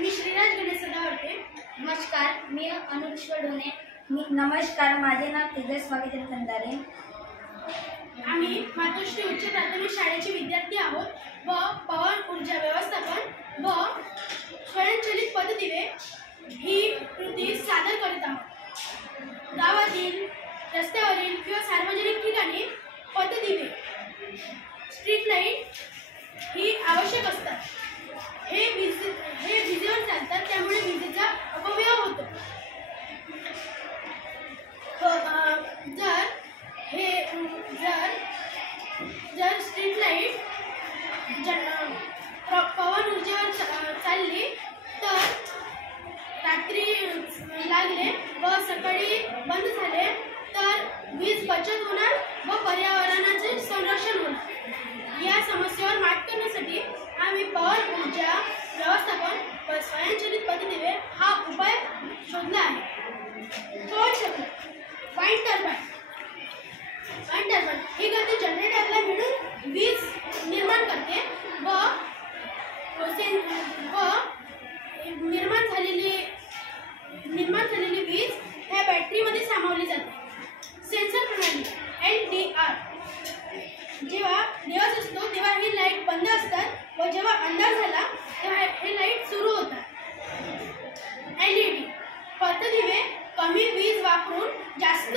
मी श्रीराज गणेश सदावर्ते। नमस्कार, मी अनुश्वर ढोणे। नमस्कार, माझे नाव तेजस वागेश्वर कंदारे। आम्ही मातोश्री उच्च प्राथमिक शाळेचे विद्यार्थी आहोत व पवन ऊर्जा व्यवस्थापन व स्वयंचलित पतदिवे ही कृती सादर करत आहोत। गावातील, रस्त्यावरील किंवा सार्वजनिक ठिकाणी पतदिवे, स्ट्रीट लाईट ही आवश्यक असतात। हे विजेवर चालतात, त्यामुळे विजेचा अपव्यय होतो। जर स्ट्रीट लाईट पवन ऊर्जेवर चालली तर रात्री लागले व सकाळी बंद झाले तर वीज बचत होणार व पर्यावरणाचे संरक्षण होणार। या समस्येवर मात करण्यासाठी आम्ही पवन ऊर्जा व्यवस्थापन व स्वयंचलित पतदिवे हा उपाय शोधला आहे। पवन चक्र, वाइंड टर्बाइन ही गती जनरेटरला मिळून वीज निर्माण करते व निर्माण झालेली वीज ह्या बॅटरीमध्ये सामावली जाते। सेन्सर प्रणाली LDR, जेव्हा दिवस असतो तेव्हा ही लाईट बंद असतात व जेव्हा अंधार झाला तेव्हा हे लाईट सुरू होतात। LED, पतदिवे कमी वीज वापरून जास्त